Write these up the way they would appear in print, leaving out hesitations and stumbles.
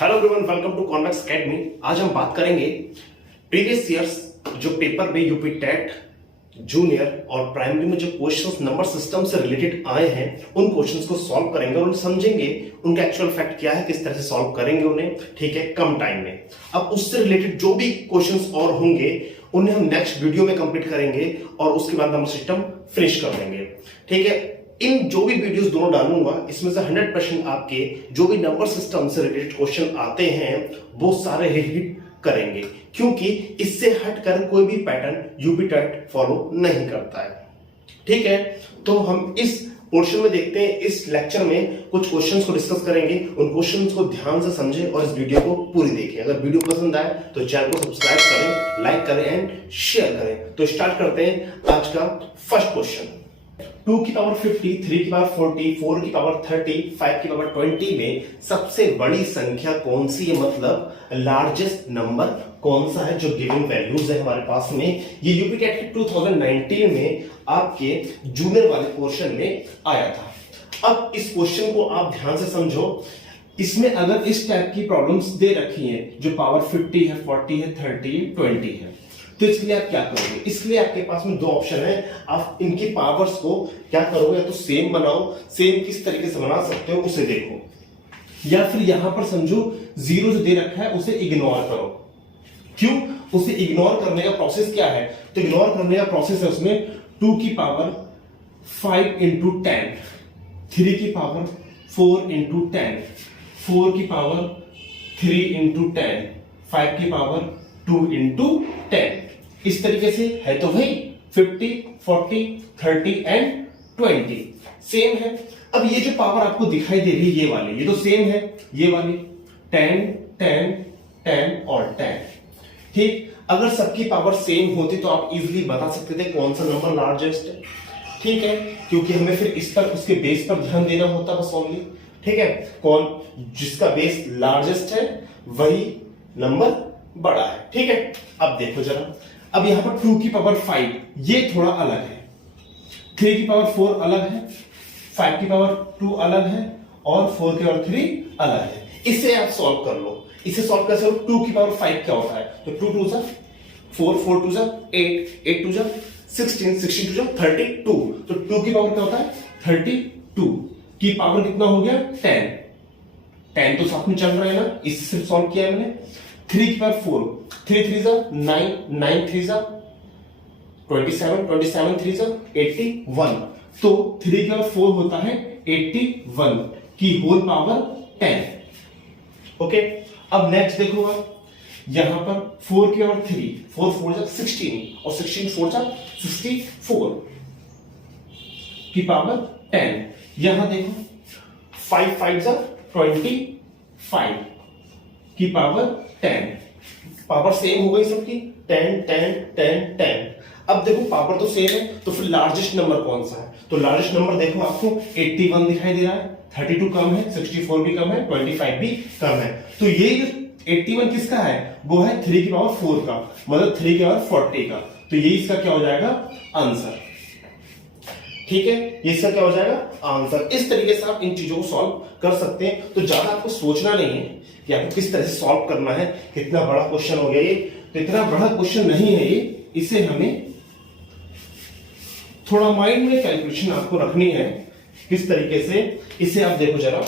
Hello everyone, welcome to Convex Academy. आज हम बात करेंगे प्रीवियस ईयर्स जो पेपर में यूपी टेट जूनियर और प्राइमरी में जो क्वेश्चंस नंबर सिस्टम से रिलेटेड आए हैं उन क्वेश्चंस को सॉल्व करेंगे और समझेंगे उनका एक्चुअल फैक्ट क्या है, किस तरह से सॉल्व करेंगे उन्हें, ठीक है, कम टाइम में। अब उससे रिलेटेड जो भी क्वेश्चंस और होंगे उन्हें हम नेक्स्ट वीडियो में कंप्लीट करेंगे और उसके बाद नंबर सिस्टम फिनिश कर देंगे, ठीक है। इन जो भी वीडियोस दोनों डालूंगा इसमें से 100% आपके जो भी नंबर सिस्टम से रिलेटेड क्वेश्चन आते हैं वो सारे हिट करेंगे, क्योंकि इससे हटकर कोई भी पैटर्न यूपी टेट फॉलो नहीं करता है, ठीक है। तो हम इस पोर्शन में देखते हैं, इस लेक्चर में कुछ क्वेश्चंस को डिस्कस करेंगे। उन क्वेश्चंस को ध्यान से समझें और इस वीडियो को पूरी देखें। अगर वीडियो पसंद आए तो चैनल को सब्सक्राइब करें, लाइक करें एंड शेयर करें। तो स्टार्ट करते हैं आज का फर्स्ट क्वेश्चन। 2 की पावर 50, 3 की पावर 40, 4 की पावर 30, 5 की पावर 20 में सबसे बड़ी संख्या कौन सी है, मतलब लार्जेस्ट नंबर कौन सा है जो गिवन वैल्यूज है हमारे पास में। ये यूपी टेट के 2019 में आपके जूनियर वाले पोर्शन में आया था। अब इस क्वेश्चन को आप ध्यान से समझो। इसमें अगर इस टाइप की प्रॉब्लम्स दे रखी हैं जो पावर 50 है, 40 है, 30, 20 है, तो इसके लिए आप क्या करोगे? इसलिए आपके पास में दो ऑप्शन है। आप इनकी पावर्स को क्या करोगे, या तो सेम बनाओ, सेम किस तरीके से बना सकते हो उसे देखो, या फिर यहां पर समझो जीरो जो दे रखा है उसे इग्नोर करो। क्यों? उसे इग्नोर करने का प्रोसेस क्या है? तो इग्नोर करने का प्रोसेस है उसमें 2 की पावर 5 इंटू 10, 3 की पावर 4 इंटू 10, 4 की पावर 3 इंटू 10, 5 की पावर 2 इंटू 10। इस तरीके से है तो भाई 50, 40, 30 एंड 20 सेम है। अब ये जो पावर आपको दिखाई दे रही है ये वाली, ये तो सेम है, ये वाली 10, 10, 10 और 10, ठीक। अगर सबकी पावर सेम होती तो आप इजीली बता सकते थे कौन सा नंबर लार्जेस्ट है, ठीक है, क्योंकि हमें फिर इस पर उसके बेस पर ध्यान देना होता बस ओनली, ठीक है। कौन जिसका बेस लार्जेस्ट है वही नंबर बड़ा है, ठीक है। अब देखो जरा, अब यहां पर 2 की पावर 5 ये थोड़ा अलग है, 3 की पावर 4 अलग है, 5 की पावर 2 अलग है और 4 की पावर 3 अलग है। इसे आप सॉल्व कर लो। इसे सॉल्व कैसे हो? 2 की पावर 5 क्या होता है? तो 2 2 जा 4, 4 2 जा 8, 8 2 जा 16, 16 2 जा 32। तो 2 की पावर क्या होता है? 32 की पावर कितना हो गया? 10, 10 तो साथ में चल रहा है ना, इससे सिर्फ सॉल्व किया है मैंने। 3 की पावर 4, 3 3 जा 9, 9 3 जा 27, 27 3 जा 81। तो 3 की पावर 4 होता है 81 की होल पावर 10। ओके, अब नेक्स्ट देखो आप, यहां पर 4 की पावर 3, 4 4 जा 16 और 16 4 जा 64 की पावर 10। यहां देखो 5 5 जा 25 की पावर 10। पावर सेम हो गई सबकी, 10 10 10 10। अब देखो पावर तो सेम है, तो फिर लार्जेस्ट नंबर कौन सा है? तो लार्जेस्ट नंबर देखो आपको 81 दिखाई दे रहा है, 32 कम है, 64 भी कम है, 25 भी कम है। तो ये जो 81 किसका है? वो है 3 की पावर 4 का, मतलब 3 की पावर 40 का। तो ये इसका क्या हो जाएगा? आंसर, ठीक है। ये इसका क्या हो जाएगा? आंसर। इस तरीके से आप इन चीजों को सॉल्व कर सकते हैं। तो ज्यादा आपको सोचना नहीं है कि आपको किस तरह से सॉल्व करना है। कितना बड़ा क्वेश्चन हो गया ये, तो इतना बड़ा क्वेश्चन नहीं है ये, इसे हमें थोड़ा माइंड में कैलकुलेशन आपको रखनी है किस तरीके से। इसे आप देखो जरा,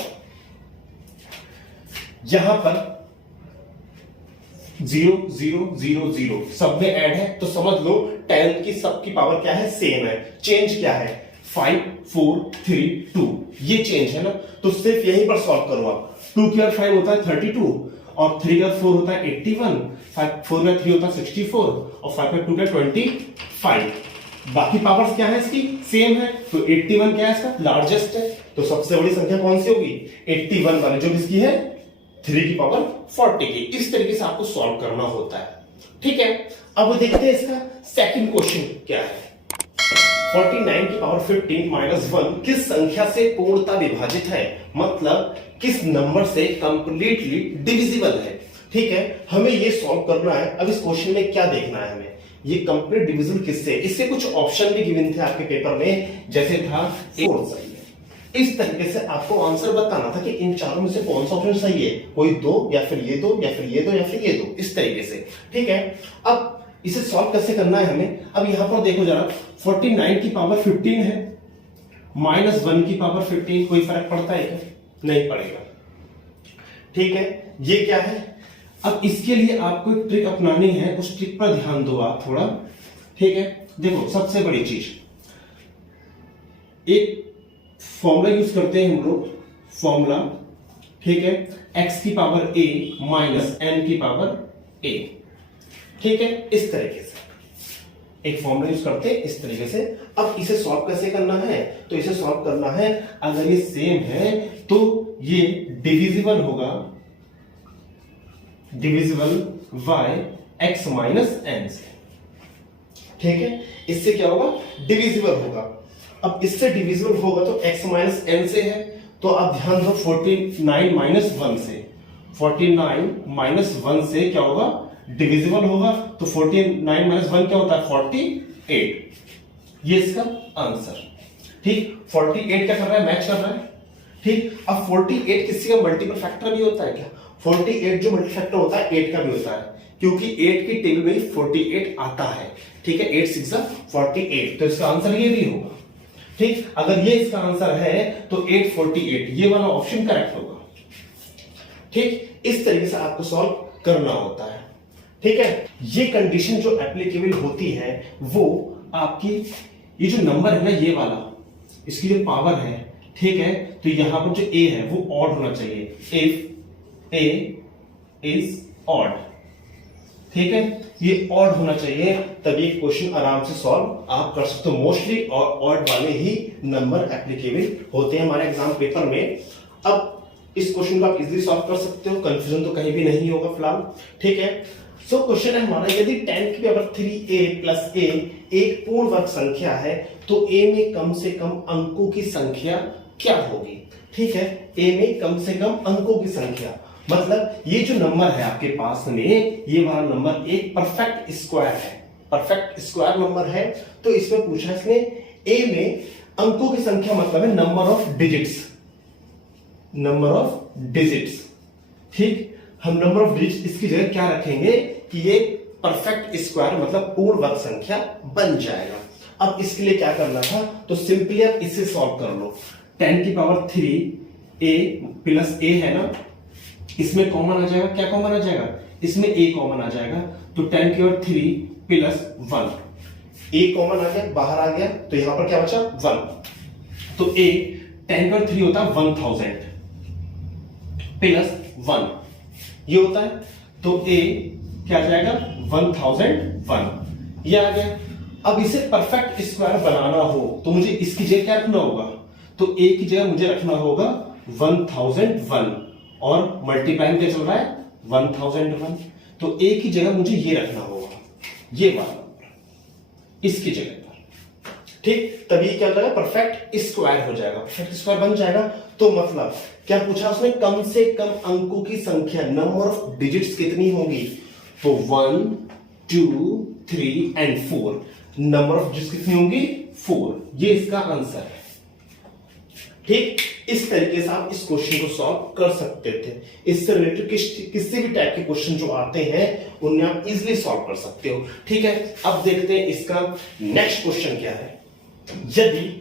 यहां पर 0 0 0 0 सब में ऐड है, तो समझ लो 10 की सबकी पावर क्या है? सेम है। चेंज क्या है? 5 4 3 2, ये चेंज है ना। तो सिर्फ यहीं पर सॉल्व करो आप। 2 की पावर 5 होता है 32 और 3 का 4 होता है 81, 4 का 3 होता है 64 और 5 का 2 का 25। बाकी पावर्स क्या है इसकी? सेम है। तो 81 क्या है इसका? लार्जेस्ट है। तो सबसे बड़ी संख्या कौन सी होगी? 81 वाली, जो किसकी है? 3 की पावर 40 की। इस तरीके से आपको सॉल्व करना होता है, ठीक है। अब देखते हैं इसका सेकंड क्वेश्चन क्या है। 49 की पावर 15 माइनस 1 किस संख्या से पूर्णतः विभाजित है, मतलब किस नंबर से कंप्लीटली डिविजिबल है, ठीक है। हमें ये सॉल्व करना है। अब इस क्वेश्चन में क्या देखना है हमें, ये कंप्लीट डिविजिबल किससे? इससे कुछ ऑप्शन भी गिवन थे आपके पेपर में, जैसे था 4 सही है, इस तरीके से आपको आंसर बताना था कि इन चारों में से कौन सा ऑप्शन सही है, कोई दो या फिर ये दो या फिर ये दो या फिर ये दो, इस तरीके से। ठीक है, अब इसे सॉल्व कैसे करना है हमें। अब यहां पर देखो जरा, 49 की पावर 15 है, -1 की पावर 15, कोई फर्क पड़ता है क्या? नहीं पड़ेगा। ठीक है, ये क्या है? अब इसके लिए आपको एक ट्रिक अपनानी है, उस ट्रिक पर ध्यान दो आप थोड़ा। ठीक है, देखो सबसे बड़ी चीज, एक फॉर्मूला यूज करते हैं हम लोग, फॉर्मूला। ठीक है, x की पावर a माइनस n की पावर a। ठीक है, इस तरीके से एक फॉर्मूला यूज करते हैं इस तरीके से। अब इसे सॉल्व कैसे करना है, तो इसे सॉल्व करना है, अगर ये सेम है तो ये डिविजिबल होगा, divisible by x minus n से। ठीक है, इससे क्या होगा? डिविजिबल होगा। अब इससे डिविजिबल होगा तो x माइनस n से है, तो अब ध्यान दो 49 माइनस 1 से, 49 माइनस 1 से क्या होगा? डिविजिबल होगा। तो 49 माइनस 1 क्या होता है? 48। ये इसका आंसर। ठीक, 48 क्या कर रहा है? मैच कर रहा है। ठीक, अब 48 किसी का मल्टीपल फैक्टर भी होता है क्या? 48 जो मल्टीपल फैक्टर होता है 8 का भी होता है, क्योंकि 8 की टेबल में 48 आता है। ठीक है, 8 6 48, तो इसका आंसर ये भी होगा। ठीक, अगर ये इसका आंसर है तो 848, ये वाला ऑप्शन करेक्ट होगा। ठीक, इस तरीके से आपको सॉल्व करना होता है। ठीक है, ये कंडीशन जो एप्लीकेबल होती है वो आपकी, ये जो नंबर है ना ये वाला, इसकी जो पावर है, ठीक है, तो यहां पर जो a है वो ऑड होना चाहिए, इफ a इज ऑड। ठीक है, ये ऑड होना चाहिए, तभी क्वेश्चन आराम से सॉल्व आप कर सकते हो। मोस्टली ऑड वाले ही नंबर एप्लीकेबल होते हैं हमारे एग्जाम पेपर में। अब इस क्वेश्चन को आप इजीली सॉल्व कर सकते हो, कंफ्यूजन तो कहीं भी नहीं होगा फिलहाल। ठीक है, सो क्वेश्चन है हमारा, यदि 10 की पावर 3a प्लस a एक पूर्ण वर्ग संख्या है तो a में कम से कम अंकों की संख्या क्या होगी? ठीक है, a में कम से कम अंकों की संख्या, मतलब ये जो नंबर है आपके पास में, ये वाला नंबर एक परफेक्ट स्क्वायर है, परफेक्ट स्क्वायर नंबर है। तो इसमें पूछा इसने a में अंकों की संख्या, मतलब है number of digits, number of digits. ठीक, हम नंबर ऑफ डिजिट्स इसकी जगह क्या रखेंगे कि ये परफेक्ट स्क्वायर मतलब पूर्ण वर्ग संख्या बन जाएगा। अब इसके लिए क्या करना था, तो सिंपली आप इसे सॉल्व कर लो। 10 की पावर 3a प्लस a है ना, इसमें कॉमन आ जाएगा, क्या कॉमन आ जाएगा? इसमें a कॉमन आ जाएगा, तो 10 की पावर 3 प्लस 1, a कॉमन आ गया, बाहर आ गया, तो यहां पर क्या बचा? 1। तो a 10 की पावर 3 होता है 1000 प्लस 1, ये होता है, तो a क्या आ जाएगा? 1001, ये आ गया। अब इसे परफेक्ट स्क्वायर बनाना हो तो मुझे इसकी जगह क्या रखना होगा? तो a की जगह मुझे रखना होगा 1001, और मल्टीप्लाइंग क्या चल रहा है? 1001, तो a की जगह मुझे ये रखना होगा, ये वाला इसकी जगह पर। ठीक, तभी क्या हो जाएगा? परफेक्ट स्क्वायर हो जाएगा, परफेक्ट स्क्वायर बन जाएगा। तो मतलब क्या पूछा उसने? कम से कम अंकों की संख्या, नंबर ऑफ डिजिट्स कितनी होगी? तो 1 2 3 एंड 4, नंबर ऑफ डिजिट्स कितनी होंगी? 4, ये इसका आंसर है। ठीक, इस तरीके से आप इस क्वेश्चन को सॉल्व कर सकते थे। इससे रिलेटेड किसी भी टाइप के क्वेश्चन जो आते हैं उन्हें आप इजीली सॉल्व कर सकते हो। ठीक है, अब देखते हैं इसका नेक्स्ट क्वेश्चन क्या है। यदि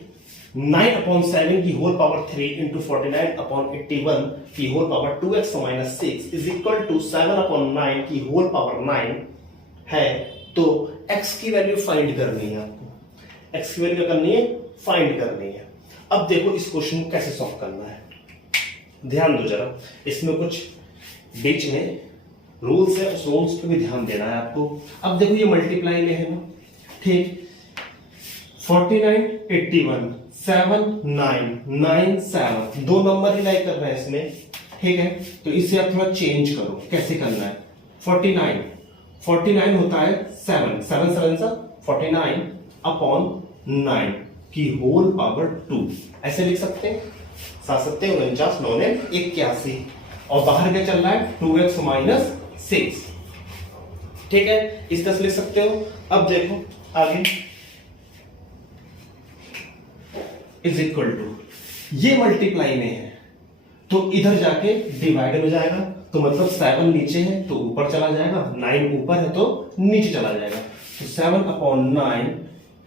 9/7 की होल पावर 3 इंटू 49/81 की whole power 2x minus 6 is equal to 7/9 की होल पावर 9 है, तो x की वैल्यू फाइंड करनी है आपको। x की वैल्यू करनी है, फाइंड करनी है। अब देखो इस क्वेश्चन को कैसे सॉल्व करना है, ध्यान दो जरा, इसमें कुछ बीच में रूल्स है, उस रूल्स पे भी ध्यान देना है आपको। अब देखो ये मल्टीप्लाई में है ना, ठीक, 49 81 7 9 9 7, दो नंबर ही लाइक कर रहे हैं इसमें। ठीक है, तो इसे आप थोड़ा चेंज करो, कैसे करना है? 49 होता है 7 7 7 49 अपॉन 9 की होल पावर 2, ऐसे लिख सकते हैं। 7 49 9 81, और बाहर क्या चल रहा है? 2x minus 6। ठीक है, इस तरह से लिख सकते हो। अब देखो आगे, इज इक्वल टू ये मल्टीप्लाई में है तो इधर जाके डिवाइड में जाएगा, तो मतलब 7 नीचे है तो ऊपर चला जाएगा, 9 ऊपर है तो नीचे चला जाएगा। तो 7/9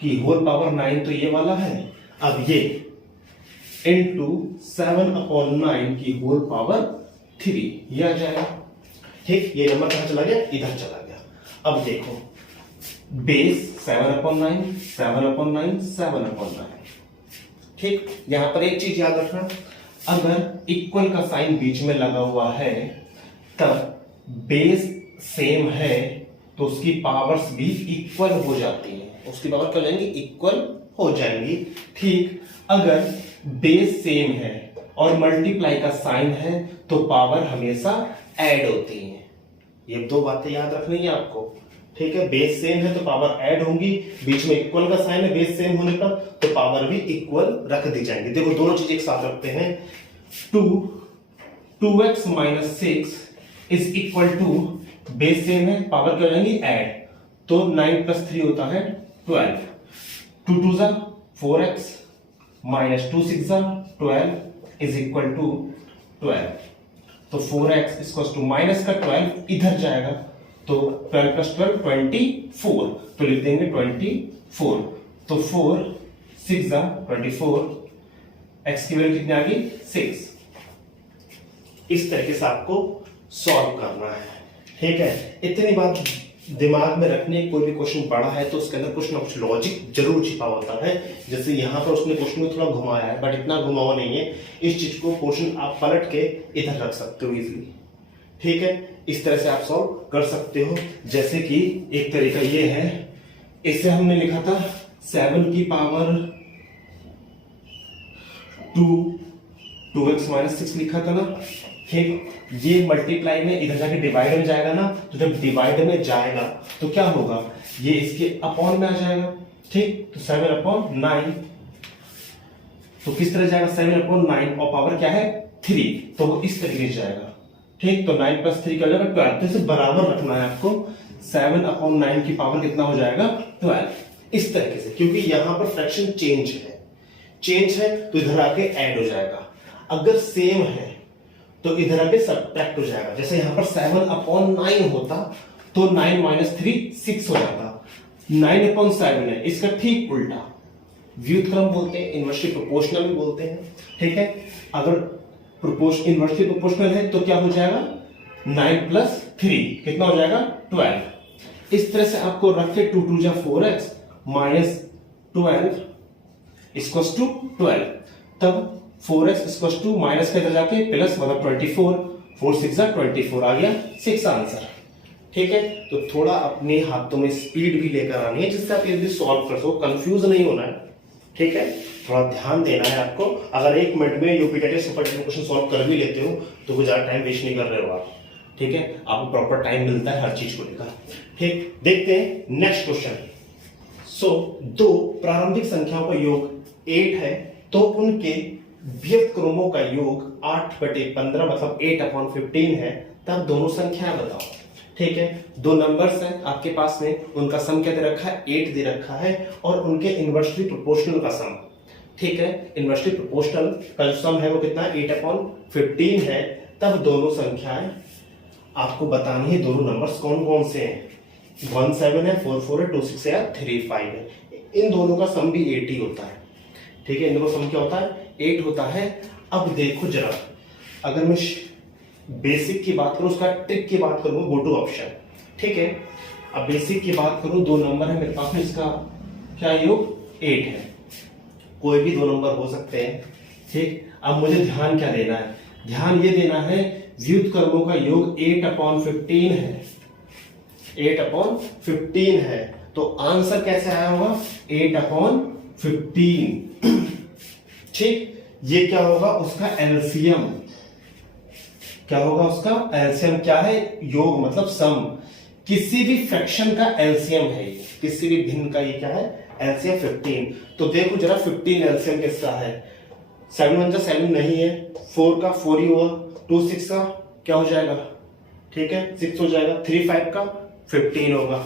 की होल पावर 9 तो ये वाला है, अब ये इनटू 7/9 की होल पावर 3 ये आ जाएगा। ठीक, ये नंबर कहां चला गया, इधर चला गया। अब देखो बेस 7/9 7/9 7/9। ठीक, यहां पर एक चीज याद रखना, अगर इक्वल का साइन बीच में लगा हुआ है तब बेस सेम है तो उसकी पावर्स भी इक्वल हो जाती हैं, उसकी पावर क्या हो जाएंगी, इक्वल हो जाएंगी। ठीक, अगर बेस सेम है और मल्टीप्लाई का साइन है तो पावर हमेशा ऐड होती है। ये दो बातें याद रखनी है आपको। ठीक है, बेस सेम है तो पावर ऐड होंगी, बीच में इक्वल का साइन है बेस सेम होने पर तो पावर भी इक्वल रख दी जाएंगी। देखो दोनों चीज एक साथ रखते हैं, 2x - 6 is equal to, base same है पावर क्या हो जाएंगी ऐड, तो 9 + 3 होता है 12, 2 2 जा 4x - 2 6 जा 12 इज इक्वल टू 12। तो 4x इक्वल टू माइनस का 12 इधर जाएगा तो 12 + 12 24, तो लिख देंगे 24। तो 4 6 जा 24, x की वैल्यू कितनी आ गई 6। इस तरीके से आपको सॉल्व करना है। ठीक है, इतनी बात दिमाग में रखने, कोई भी क्वेश्चन पढ़ा है तो उसके अंदर कुछ ना कुछ लॉजिक जरूर छिपा होता है। जैसे यहां पर उसने क्वेश्चन को थोड़ा घुमाया है बट इतना घुमावा नहीं है, इस चीज को क्वेश्चन आप पलट के इधर रख सकते हो इजीली। ठीक है, इस तरह से आप सॉल्व कर सकते हो। जैसे कि एक तरीका ये है, इसे हमने लिखा था 7 की पावर 2x - 6 लिखा था ना। ठीक, ये मल्टीप्लाई में इधर जाके डिवाइड में जाएगा ना, तो जब डिवाइड में जाएगा तो क्या होगा, ये इसके अपॉन में आ जाएगा। ठीक, तो 7/9 तो किस तरह जाएगा, 7/9 और पावर क्या है 3, तो वो इस तरीके से जाएगा। ठीक, तो 9 + 3 क्या हो जाएगा 12, तो इसे बराबर रखना है आपको। 7/9 की पावर कितना हो जाएगा 12, इस तरीके से, क्योंकि यहां पर फ्रैक्शन चेंज है तो इधर आके ऐड हो जाएगा, अगर सेम है तो इधर आके सब्ट्रैक्ट हो जाएगा। जैसे यहां पर 7/9 होता तो 9 - 3 6 हो जाता, 9/7 है, इसका ठीक उल्टा व्युत्क्रम बोलते हैं, इन्वर्सली प्रोपोर्शनल भी बोलते हैं। ठीक है, अगर इन्वर्सली प्रोपोर्शनल है तो क्या हो जाएगा 9 + 3 कितना हो जाएगा 12। इस तरह से आपको रख के 2 2 जा 4x - 12 इक्वल्स टू 12, तब 4x इक्वल्स टू माइनस के इधर जाके प्लस, मतलब 24, 4 6 जा 24 आ गया 6 आंसर। ठीक है, तो थोड़ा अपने हाथों में स्पीड भी लेकर आनी है जिससे आप इजीली सॉल्व कर सको, कंफ्यूज नहीं होना है। ठीक है, थोड़ा ध्यान देना है आपको। अगर 1 मिनट में यूपीटेट सुपर क्वेश्चन सॉल्व कर भी लेते हो तो कोई ज्यादा टाइम वेस्ट नहीं कर रहे हो आप। ठीक है, आपको प्रॉपर टाइम मिलता है हर चीज को लेकर। ठीक, देखते हैं नेक्स्ट क्वेश्चन। दो प्रारंभिक संख्याओं का योग 8 है तो उनके व्युत्क्रमों का योग 8/15 मतलब 8/15 है, तब दोनों संख्याएं बताओ। ठीक है, दो नंबर्स हैं आपके पास में, उनका सम क्या दे रखा है 8 दे रखा है, और उनके इनवर्सली प्रोपोर्शनल का सम। ठीक है, इनवर्सली प्रोपोर्शनल का जो सम है वो कितना है 8/15 है, तब दोनों संख्याएं आपको बतानी है, दोनों नंबर्स कौन कौन से हैं। 1 7 है, 4 4 है, 2 6 है या 3 5 है। इन दोनों का सम भी 8 ही होता है। ठीक है, इन दोनों का सम क्या होता है 8 होता है। अब देखो जरा, अगर मैं बेसिक की बात करूं, उसका ट्रिक की बात करूंगा, गो टू ऑप्शन। ठीक है, अब बेसिक की बात करूं, दो नंबर है मेरे पास में, इसका क्या योग 8 है, कोई भी दो नंबर हो सकते हैं। ठीक, अब मुझे ध्यान क्या देना है, ध्यान ये देना है व्युत्क्रमों का योग 8/15 है, 8/15 है, तो आंसर कैसे आया होगा 8/15। ठीक, ये क्या होगा उसका एलसीएम, क्या होगा उसका एलसीएम, क्या है योग मतलब सम, किसी भी फ्रैक्शन का एलसीएम है, किसी भी भिन्न का ये क्या है एलसीएम 15। तो देखो जरा 15 एलसीएम किसका है, 7 1 7 नहीं है, 4 का 4 ही होगा, 2 6 का क्या हो जाएगा, ठीक है 6 हो जाएगा, 3 5 का 15 होगा,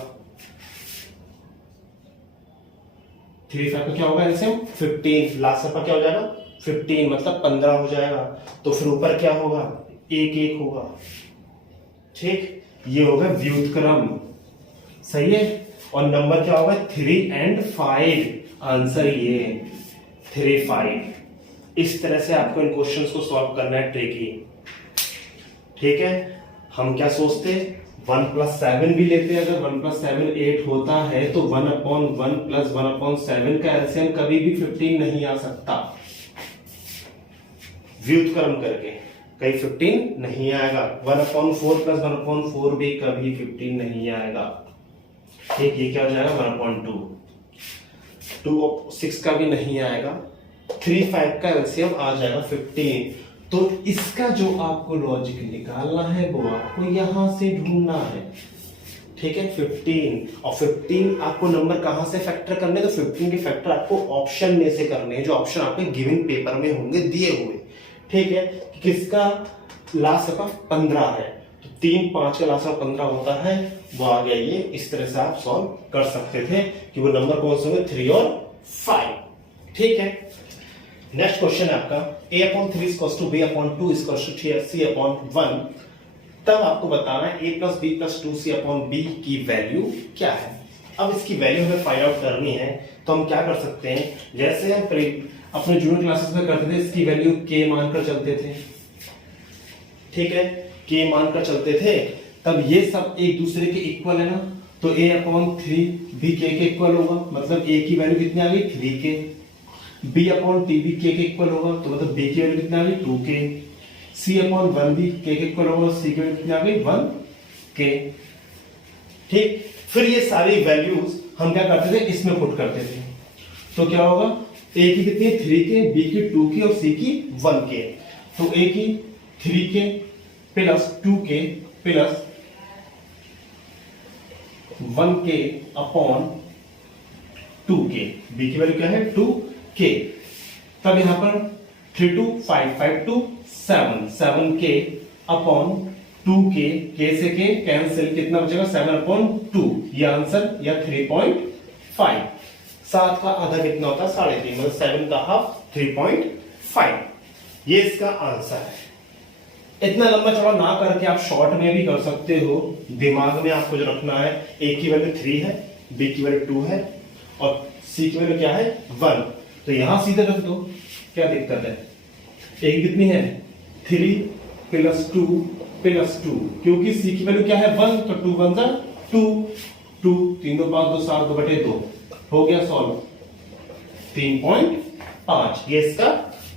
3 5 का क्या होगा एलसीएम 15, लास्ट का क्या हो जाएगा 15 मतलब 15 हो जाएगा। तो फिर ऊपर क्या होगा, 1 1 होगा। ठीक, ये होगा व्युत्क्रम, सही है। और नंबर क्या होगा, 3 और 5। आंसर ये 3 5। इस तरह से आपको इन क्वेश्चंस को सॉल्व करना है, ट्रिकी। ठीक है, हम क्या सोचते, 1 + 7 भी लेते हैं। अगर 1 + 7 8 होता है तो 1/1 + 1/7 का एलसीएम कभी भी 15 नहीं आ सकता। व्युत्क्रम करके कहीं 15 नहीं आएगा। 1/4 + 1/4 भी कभी 15 नहीं आएगा। ठीक, ये क्या हो जाएगा, 1/2। 2 और 6 का भी नहीं आएगा। 3 5 का एलसीएम आ जाएगा 15। तो इसका जो आपको लॉजिक निकालना है वो आपको यहां से ढूंढना है। ठीक है, 15 और 15 आपको नंबर कहां से फैक्टर करने, तो 15 के फैक्टर आपको ऑप्शन में से करने हैं, जो ऑप्शन आपके गिवन पेपर में होंगे दिए हुए। ठीक है, किसका लास्ट का 15 है, तो 3 5 का लास्ट का 15 होता है, वो आ गया। ये इस तरह से आप सॉल्व कर सकते थे कि वो नंबर कौन से होंगे, 3 और 5। ठीक है, नेक्स्ट क्वेश्चन है आपका a/3 = b/2 = c/1। तब आपको बताना है a + b + 2c/b की वैल्यू क्या है। अब इसकी वैल्यू हमें फाइंड आउट करनी है, तो हम क्या कर सकते हैं, जैसे हम अपने जूनियर क्लासेस में करते थे, इसकी वैल्यू k मानकर चलते थे। ठीक है, k मानकर चलते थे, तब ये सब एक दूसरे के इक्वल है ना, तो a/3 भी k के इक्वल होगा, मतलब a की वैल्यू कितनी आ गई, 3k। b/t भी k के इक्वल होगा, तो मतलब b की वैल्यू कितनी आ गई, 2k। c/1 भी k के इक्वल होगा, c की वैल्यू कितनी आ गई, 1k। ठीक, फिर ये सारी वैल्यूज हम क्या करते थे, इसमें पुट करते थे, तो क्या होगा, a की कितनी है, 3k, b की 2k और c की 1k। तो a की 3k + 2k + 1k/2k, b की वैल्यू क्या है, 2k। तब यहां पर 3 2 5 5 2 7 7k/2k, k से k कैंसिल, कितना बचेगा, 7/2। ये आंसर या 3.5। 7 का आधा कितना होता है, 3.5, मतलब 7 का हाफ 3.5। ये इसका आंसर है। इतना लंबा चौड़ा ना करके आप शॉर्ट में भी कर सकते हो। दिमाग में आपको जो रखना है, a की वैल्यू 3 है, b की वैल्यू 2 है और c की वैल्यू क्या है, 1। तो यहां सीधे रख दो, क्या दिक्कत है। a की कितनी है, 3 + 2 + 2, क्योंकि c की वैल्यू क्या है, 1, तो 2 1 2 2 3 2 5 2 7 2/2 हो गया सॉल्व, 3.5। ये इसका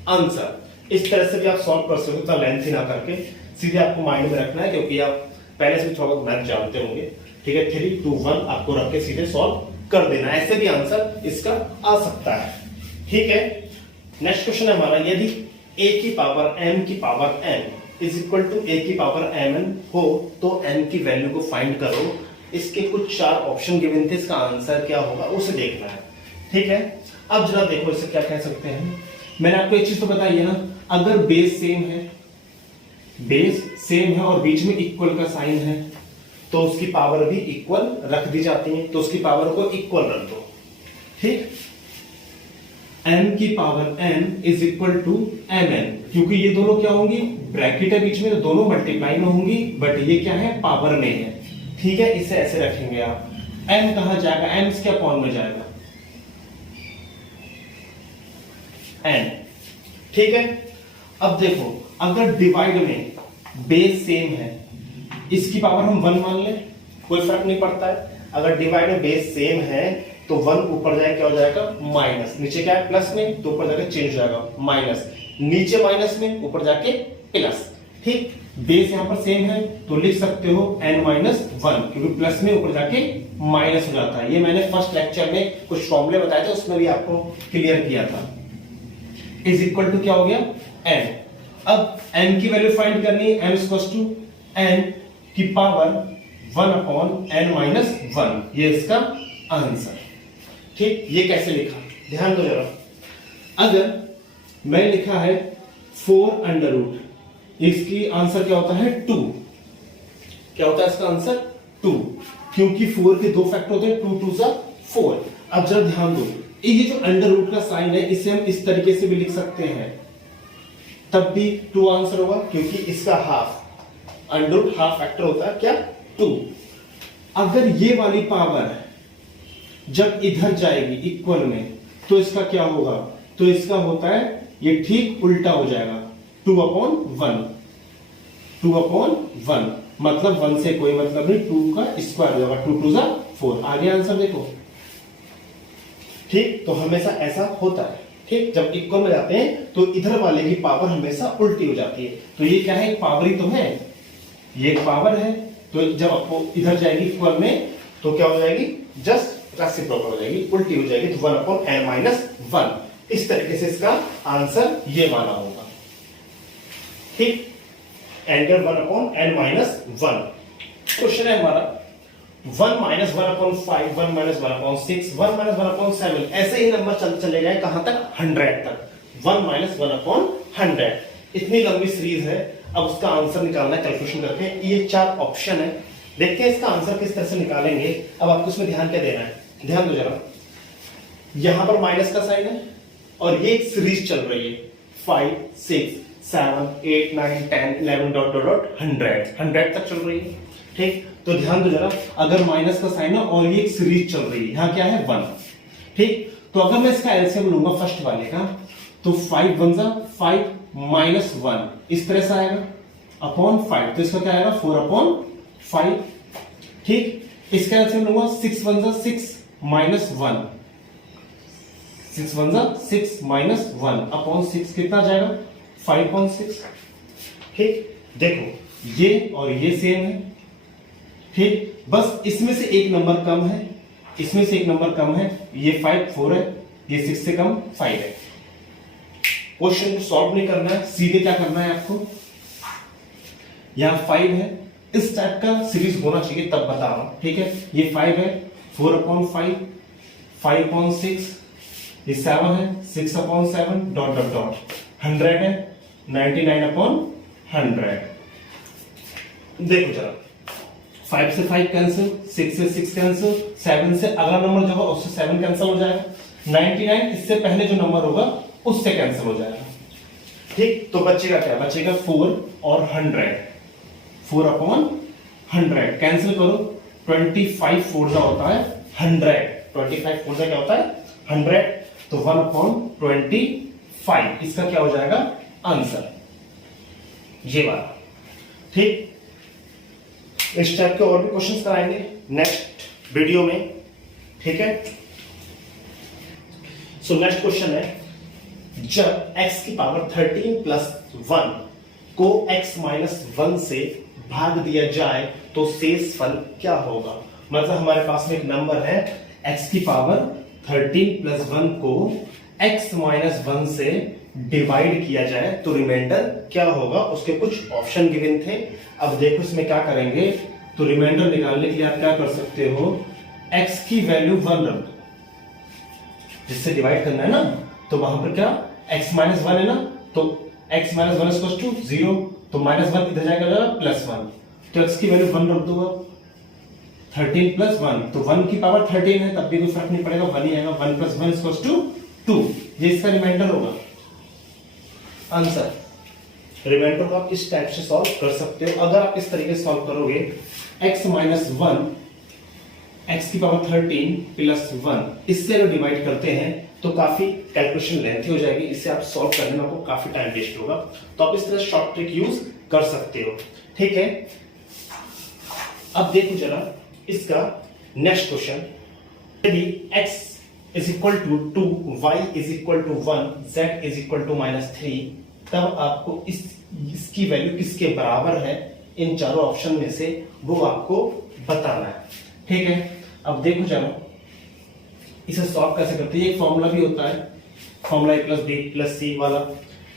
आंसर। इस तरह से भी आप सॉल्व कर सकते हो, तो लेंथ ही ना करके सीधे आपको माइंड में रखना है, क्योंकि आप पहले से भी थोड़ा बहुत मैथ जानते होंगे। ठीक है, 3 2 1 आपको रख के सीधे सॉल्व कर देना, ऐसे भी आंसर इसका आ सकता है। ठीक है, नेक्स्ट क्वेश्चन है हमारा, यदि a की पावर m की पावर n = a की पावर mn हो तो n की वैल्यू को फाइंड करो। इसके कुछ 4 ऑप्शन गिवन थे, इसका आंसर क्या होगा उसे देखना है। ठीक है, अब जरा देखो इसे क्या कह सकते हैं। मैंने आपको एक चीज तो बताई है ना, अगर बेस सेम है और बीच में इक्वल का साइन है, तो उसकी पावर भी इक्वल रख दी जाती है, तो उसकी पावर को इक्वल रख दो। ठीक, m की पावर n = mn, क्योंकि ये दोनों क्या होंगी, ब्रैकेट है बीच में, तो दोनों मल्टीप्लाई में होंगी, बट ये क्या है, पावर में है। ठीक है, इसे ऐसे रखेंगे आप, m कहां जाएगा, m इसके अपॉन में जाएगा, n। ठीक है, अब देखो अगर डिवाइड में बेस सेम है, इसकी पावर हम 1 मान लें, कोई फर्क नहीं पड़ता है। अगर डिवाइड में बेस सेम है तो 1 ऊपर जाए क्या हो जाएगा, माइनस, नीचे क्या है, प्लस में, तो ऊपर जाके चेंज हो जाएगा माइनस, नीचे माइनस में, ऊपर जाके प्लस। ठीक, बेस यहां पर सेम है तो लिख सकते हो n-1, क्योंकि प्लस में ऊपर जाके माइनस हो जाता है। ये मैंने फर्स्ट लेक्चर में कुछ फॉर्मूले बताए थे, उसमें भी आपको क्लियर किया था। = क्या हो गया, n। अब n की वैल्यू फाइंड करनी है, m = n की पावर 1/n-1, ये इसका आंसर। ठीक, ये कैसे लिखा, ध्यान दो जरा। अगर मैं लिखा है 4√, इसकी आंसर क्या होता है, 2। क्या होता है इसका आंसर, 2, क्योंकि 4 के 2 फैक्टर होते हैं, 2 2 4। अब जरा ध्यान दो, ये जो अंडर रूट का साइन है इसे हम इस तरीके से भी लिख सकते हैं, तब भी 2 आंसर होगा, क्योंकि इसका half under root half factor होता है क्या 2। अगर ये वाली पावर जब इधर जाएगी इक्वल में तो इसका क्या होगा, तो इसका होता है ये ठीक उल्टा हो जाएगा 2/1, 2/1 मतलब 1 से कोई मतलब नहीं, 2 का स्क्वायर हो जाएगा, 2 2 4। आगे आंसर देखो, ठीक। तो हमेशा ऐसा होता है, ठीक। जब इक्वल में जाते हैं तो इधर वाले की पावर हमेशा उल्टी हो जाती है। तो ये क्या है, एक पावर ही तो है, ये एक पावर है। तो जब आपको इधर जाएगी इक्वल में तो क्या हो जाएगी, जस्ट रेसिप्रोकल हो जाएगी, उल्टी हो जाएगी, तो 1/n-1। इस तरीके से इसका आंसर ये वाला होगा, ठीक। Angle 1/n-1। क्वेश्चन है हमारा 1 - 1/5, 1 - 1/6, 1 - 1/7, ऐसे ही नंबर चले गए कहां तक, 100 तक। 1 - 1/100 इतनी लंबी सीरीज है। अब उसका आंसर निकालना है कैलकुलेशन करके। ये 4 ऑप्शन है, देखते हैं इसका आंसर किस तरह से निकालेंगे। अब आपको इसमें ध्यान क्या देना है, ध्यान दो जरा। यहां पर माइनस का साइन है और ये एक सीरीज चल रही है, 5 6 7 8 9 10 11 डॉट डॉट डॉट 100 तक चल रही है, ठीक। तो ध्यान दो जरा, अगर माइनस का साइन है और ये एक सीरीज चल रही है, यहां क्या है 1, ठीक। तो अगर मैं इसका एलसीएम लूंगा फर्स्ट वाले का, तो 5 1 5 -1 इस तरह से आएगा अपॉन 5, तो इसका क्या आएगा 4/5, ठीक। इसका एलसीएम लूंगा 6 1 6 -1, 6 1 6 -1 अपॉन 6 कितना जाएगा 5/6, ठीक। देखो ये और ये सेम है, ठीक। बस इसमें से एक नंबर कम है, इसमें से एक नंबर कम है, ये 5 4 है, ये 6 से कम 5 है। क्वेश्चन को सॉल्व नहीं करना है, सीधे क्या करना है आपको, यहां 5 है, इस टाइप का सीरीज होना चाहिए तब बता रहा हूं, ठीक है। ये 5 है, 4/5, 5/6, ये 7 है, 6/7 डॉट डॉट डॉट 100 है, 99/100। देखो जरा, 5 से 5 कैंसिल, 6 से 6 कैंसिल, 7 से अगला नंबर जो होगा उससे 7 कैंसिल हो जाएगा, 99 इससे पहले जो नंबर होगा उससे कैंसिल हो जाएगा, ठीक। तो बचेगा क्या, बचेगा 4 और 100, 4/100 कैंसिल करो, 25 4 होता है 100, 25 4 क्या होता है 100, तो 1/25 इसका क्या हो जाएगा आंसर, ये वाला, ठीक। इस टाइप के और भी क्वेश्चंस कराएंगे नेक्स्ट वीडियो में, ठीक है। सो नेक्स्ट क्वेश्चन है, जब x की पावर 13 + 1 को x - 1 से भाग दिया जाए तो शेष फल क्या होगा। मतलब हमारे पास में एक नंबर है, x की पावर 13 + 1 को x - 1 से डिवाइड किया जाए तो रिमाइंडर क्या होगा, उसके कुछ ऑप्शन गिवन थे। अब देखो इसमें क्या करेंगे, तो रिमाइंडर निकालने के लिए आप क्या कर सकते हो, x की वैल्यू 1 रख दो, जिससे डिवाइड करना है ना, तो वहां पर क्या x - 1 है ना, तो x - 1 = 0, तो -1 इधर जाएगा +1, तो x की वैल्यू 1 रख दो। 13 + 1, तो 1 की पावर 13 है, तब भी कोई फर्क नहीं पड़ेगा, 1 ही आएगा, 1 + 1 = 2, ये इसका रिमाइंडर होगा आंसर। रिमाइंडर को आप इस टाइप से सॉल्व कर सकते हो। अगर आप इस तरीके से सॉल्व करोगे, x - 1 x की पावर 13 + 1 इससे अगर डिवाइड करते हैं तो काफी कैलकुलेशन लेंथी हो जाएगी, इससे आप सॉल्व करने में आपको काफी टाइम वेस्ट होगा। तो आप इस तरह शॉर्ट ट्रिक यूज कर सकते हो, ठीक है। अब देखो जरा इसका नेक्स्ट क्वेश्चन, यदि x = 2, y = 1, z = -3, तब आपको इसकी वैल्यू किसके बराबर है, इन चारों ऑप्शन में से वो आपको बताना है, ठीक है। अब देखो जरा इसे सॉल्व कैसे करते हैं। एक फॉर्मूला भी होता है, फॉर्मूला a + b + c वाला,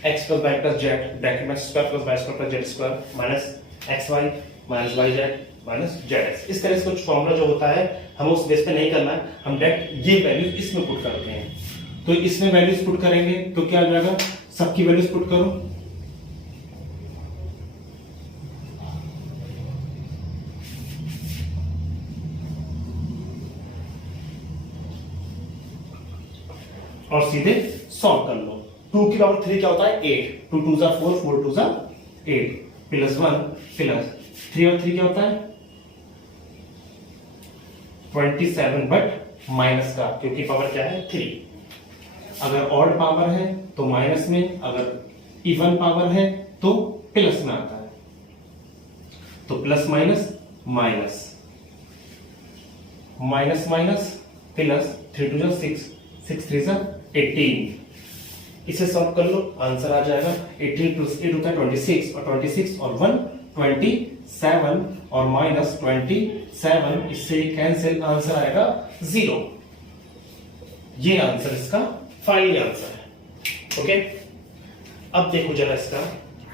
x + y + z ब्रैकेट में x² + y² + z² -xy -yz -zx। इस तरह से कुछ फॉर्मूला जो होता है हमें उस बेस पे नहीं करना है, हम डायरेक्ट ये वैल्यू इसमें पुट करते हैं। तो इसमें वैल्यूज पुट करेंगे तो क्या आ जाएगा, सबकी वैल्यूज पुट करो, और सीधे सॉल्व कर लो। 2 की पावर 3 क्या होता है 8, 2 2 4, 4 2 8 प्लस 1 प्लस 3 और 3 क्या होता है 27, बट माइनस का, क्योंकि पावर क्या है 3। अगर ऑड पावर है तो माइनस में, अगर इवन पावर है तो प्लस में आता है। तो plus minus minus, minus minus plus, 3 2 6, 6 3 18। इसे सॉल्व कर लो, आंसर आ जाएगा 18 प्लस 8 होता है 26, और 26 और 1 27 और माइनस 27, इससे कैंसिल, आंसर आएगा 0। ये आंसर इसका फाइनल आंसर है। ओके, अब देखो जरा इसका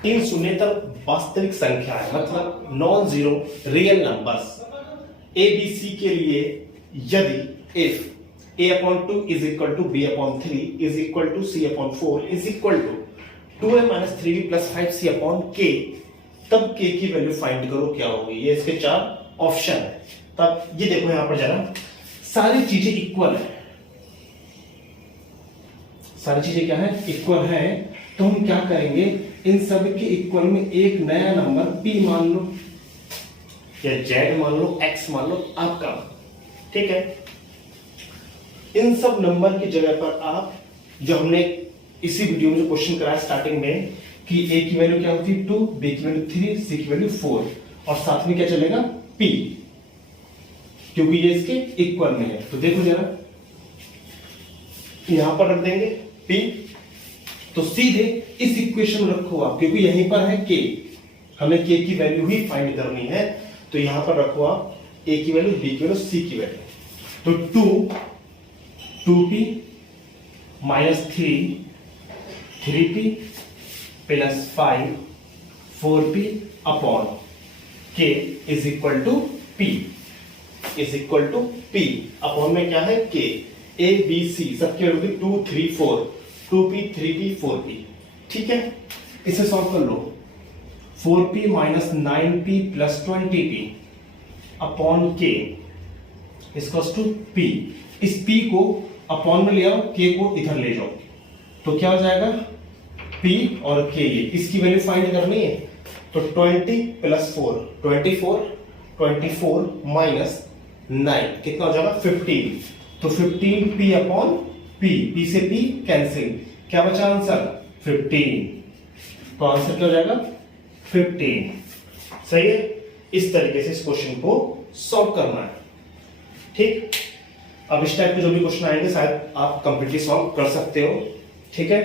3 शून्येतर वास्तविक संख्या है, मतलब non zero real numbers A B C के लिए यदि if a/2 is equal to b/3 is equal to c/4 is equal to 2a minus 3b plus 5c/k, तब k की वैल्यू फाइंड करो क्या होगी। ये इसके 4 ऑप्शन है। तब ये देखो यहां पर जरा सारी चीजें इक्वल है, सारी चीजें क्या है इक्वल है। तो हम क्या करेंगे, इन सब के इक्वल में एक नया नंबर p मान लो या z मान लो, x मान लो, आपका ठीक है। इन सब नंबर की जगह पर आप, जो हमने इसी वीडियो में जो क्वेश्चन कराया स्टार्टिंग में कि a की वैल्यू क्या होती है 2, b की वैल्यू 3, c की वैल्यू 4, और साथ में क्या चलेगा p, क्योंकि ये इसके इक्वल में है। तो देखो जरा यहां पर रख देंगे p, तो सीधे इस इक्वेशन में रखो आप, क्योंकि यहीं पर है k, हमें k की वैल्यू ही फाइंड करनी है। तो यहां पर रखो आप a की वैल्यू, b की वैल्यू, c की वैल्यू। तो 2p minus 3p plus 5 4p upon k is equal to p, is equal to p। Upon में क्या है k, a b c सबकी वैल्यू 2 3 4, 2p 3p 4p, ठीक है। इसे सॉल्व कर लो, 4p minus 9p plus 20p upon k equals to p। इस p को अपॉन में ले आओ, k को इधर ले जाओ, तो क्या हो जाएगा p और k, इसकी वैल्यू फाइंड करनी है। तो 20 प्लस 4 24, 24 माइनस 9 कितना हो जाएगा 15। तो 15p अपॉन p, p से p कैंसिल, क्या बचा आंसर 15। तो आंसर क्या हो जाएगा 15। सही है। इस तरीके से इस क्वेश्चन को सॉल्व करना है, ठीक। अब इस टाइप के जो भी क्वेश्चन आएंगे शायद आप कंप्लीटली सॉल्व कर सकते हो, ठीक है।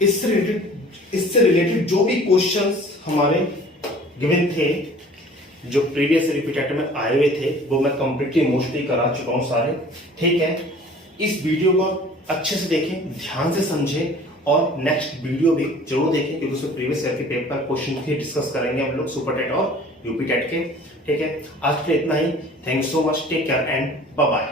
इससे रिलेटेड जो भी क्वेश्चंस हमारे गिवन थे, जो प्रीवियस रिपीटेड में आए हुए थे, वो मैं कंप्लीटली मोस्टली करा चुका हूं सारे, ठीक है। इस वीडियो को अच्छे से देखें, ध्यान से समझें, और नेक्स्ट वीडियो भी जरूर देखें, क्योंकि उसमें प्रीवियस ईयर के पेपर क्वेश्चन भी डिस्कस करेंगे हम लोग, सुपर टेट और यूपी टेट के, ठीक है। आज के लिए इतना ही। Thank you so much, take care and bye bye.